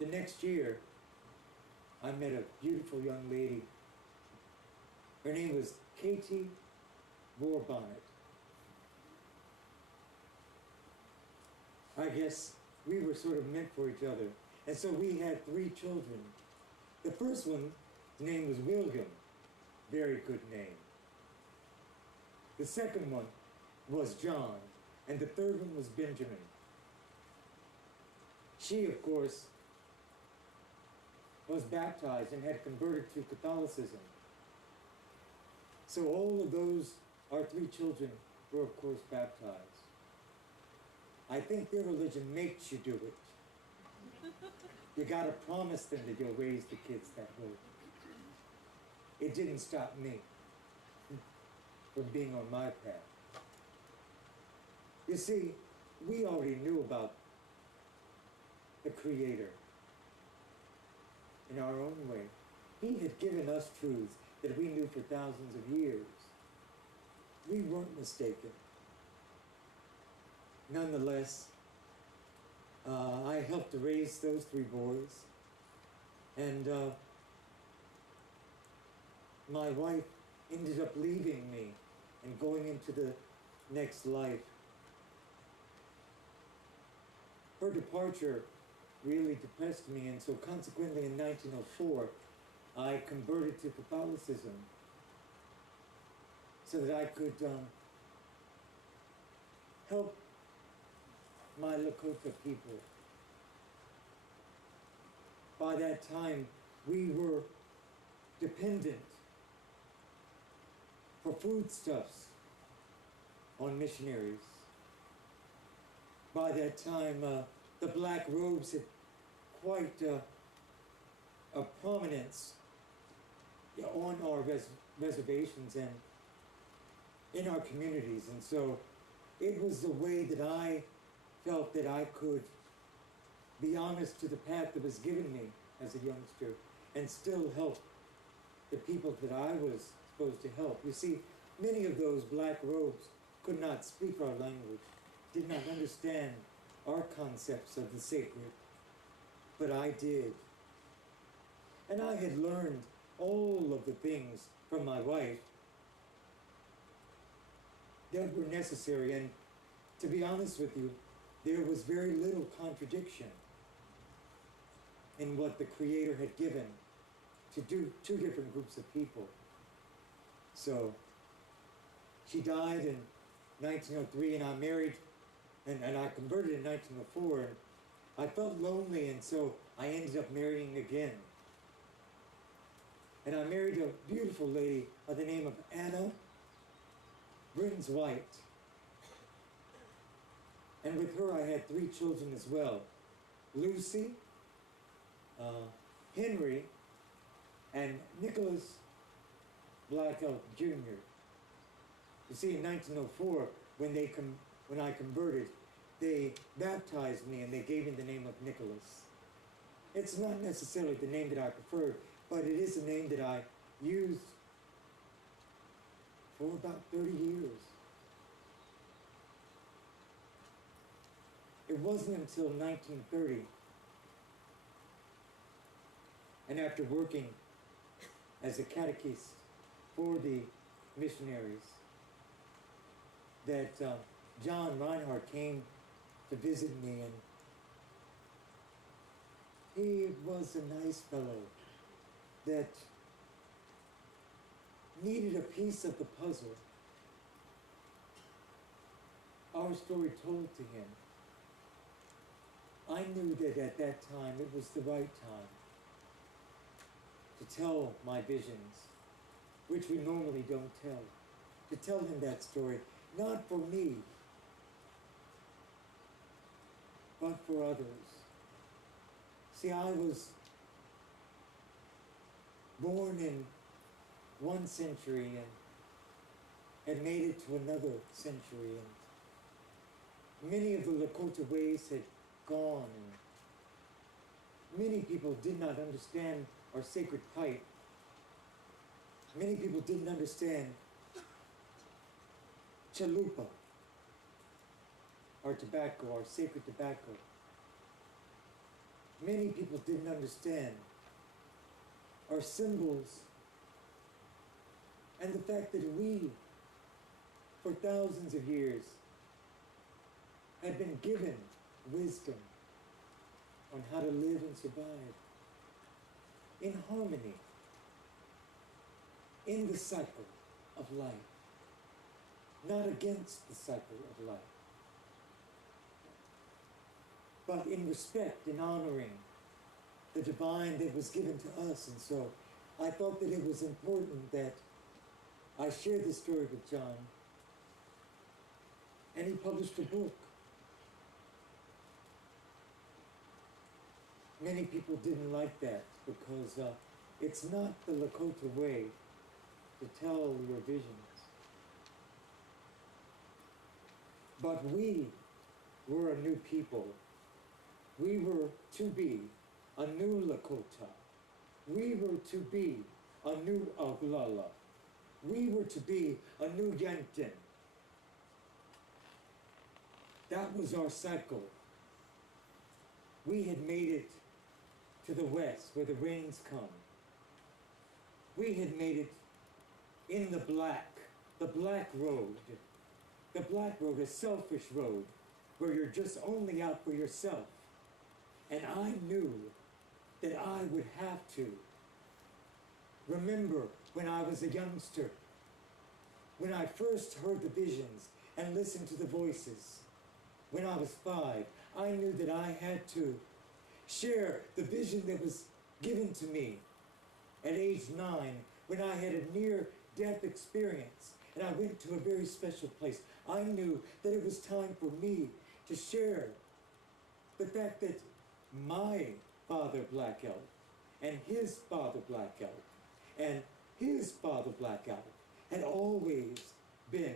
The next year, I met a beautiful young lady. Her name was Katie Warbonnet. I guess we were sort of meant for each other. And so we had 3 children. The first one, his name was William. Very good name. The second one was John. And the third one was Benjamin. She, of course, was baptized and had converted to Catholicism. So all of those, our 3 children, were of course baptized. I think their religion makes you do it. You gotta promise them that you'll raise the kids that way. It didn't stop me from being on my path. You see, we already knew about the Creator in our own way. He had given us truths that we knew for thousands of years. We weren't mistaken. Nonetheless, I helped to raise those 3 boys, and my wife ended up leaving me and going into the next life. Her departure really depressed me, and so consequently in 1904, I converted to Catholicism so that I could help my Lakota people. By that time, we were dependent for foodstuffs on missionaries. By that time, the black robes had quite a prominence on our reservations and in our communities. And so it was the way that I felt that I could be honest to the path that was given me as a youngster and still help the people that I was supposed to help. You see, many of those black robes could not speak our language, did not understand our concepts of the sacred, but I did. And I had learned all of the things from my wife that were necessary, and to be honest with you, there was very little contradiction in what the Creator had given to do 2 different groups of people. So she died in 1903, and I married, and I converted in 1904, and I felt lonely, and so I ended up marrying again. And I married a beautiful lady by the name of Anna Brins White. And with her I had 3 children as well. Lucy, Henry, and Nicholas Black Elk Jr. You see, in 1904, when I converted, they baptized me and they gave me the name of Nicholas. It's not necessarily the name that I preferred, but it is a name that I used for about 30 years. It wasn't until 1930, and after working as a catechist for the missionaries, that John Reinhardt came to visit me, and he was a nice fellow that needed a piece of the puzzle. Our story told to him. I knew that at that time it was the right time to tell my visions, which we normally don't tell. To tell him that story, not for me, but for others. See, I was born in one century and had made it to another century, and many of the Lakota ways had gone, and many people did not understand our sacred pipe. Many people didn't understand chalupa, our tobacco, our sacred tobacco. many people didn't understand are symbols, and the fact that we, for thousands of years, had been given wisdom on how to live and survive in harmony, in the cycle of life, not against the cycle of life, but in respect and honoring the divine that was given to us. And so I felt that it was important that I share this story with John, and he published a book. Many people didn't like that because it's not the Lakota way to tell your visions. But we were a new people. We were to be a new Lakota. We were to be a new Oglala. We were to be a new Yankton. That was our cycle. We had made it to the west where the rains come. We had made it in the black road. The black road, a selfish road, where you're just only out for yourself. And I knew that I would have to remember when I was a youngster, when I first heard the visions and listened to the voices. When I was 5, I knew that I had to share the vision that was given to me at age 9, when I had a near-death experience and I went to a very special place. I knew that it was time for me to share the fact that my father Black Elk and his father Black Elk and his father Black Elk had always been